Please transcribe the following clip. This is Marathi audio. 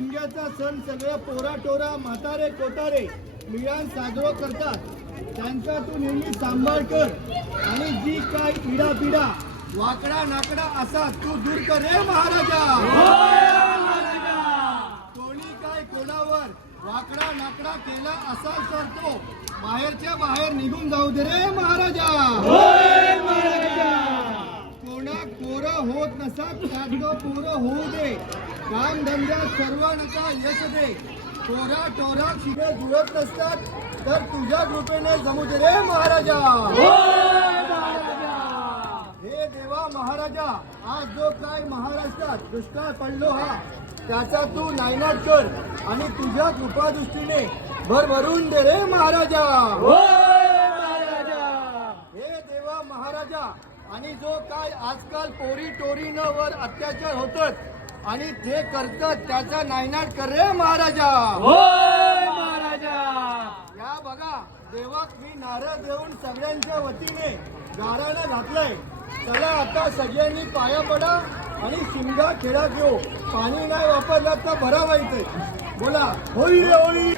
शिमग्याचा सण सगळे पोरा टोरा म्हातारे कोतारे मिळून साजरा करतात. त्यांचा तू नेहमी सांभाळ कर आणि जी काय इडा पिडा वाकडा नाकडा असा तू दूर कर रे महाराजा. कोणी काय कोणावर वाकडा नाकडा केला असाल तर तो बाहेरच्या बाहेर निघून जाऊ दे रे महाराजा. कोणा पोरं होत नसा त्यातलं पोरं होऊ दे. काम धंद्यात सर्व नका यश दे. पोरा टोरा शिगे जुळत नसतात तर तुझ्या कृपेने जमू दे रे महाराजा. हे देवा महाराजा, आज जो काय महाराष्ट्रात दुष्काळ पडलो हा त्याचा तू नायनाट कर आणि तुझ्या कृपा दृष्टीने भरभरून दे रे महाराजा. हे देवा महाराजा, आणि जो काय आजकाल पोरी टोरींवर अत्याचार होतात आणि ते करतात त्याचा नायनाट कर रे महाराजा. या बघा देवाक मी नारळ देऊन सगळ्यांच्या वतीने गाराणं घातलंय. चला आता सगळ्यांनी पाया पडा आणि शिमगा खेळा घेऊ. पाणी नाही वापरलं तर भरा व्हायचंय. बोला होळी रे होळी.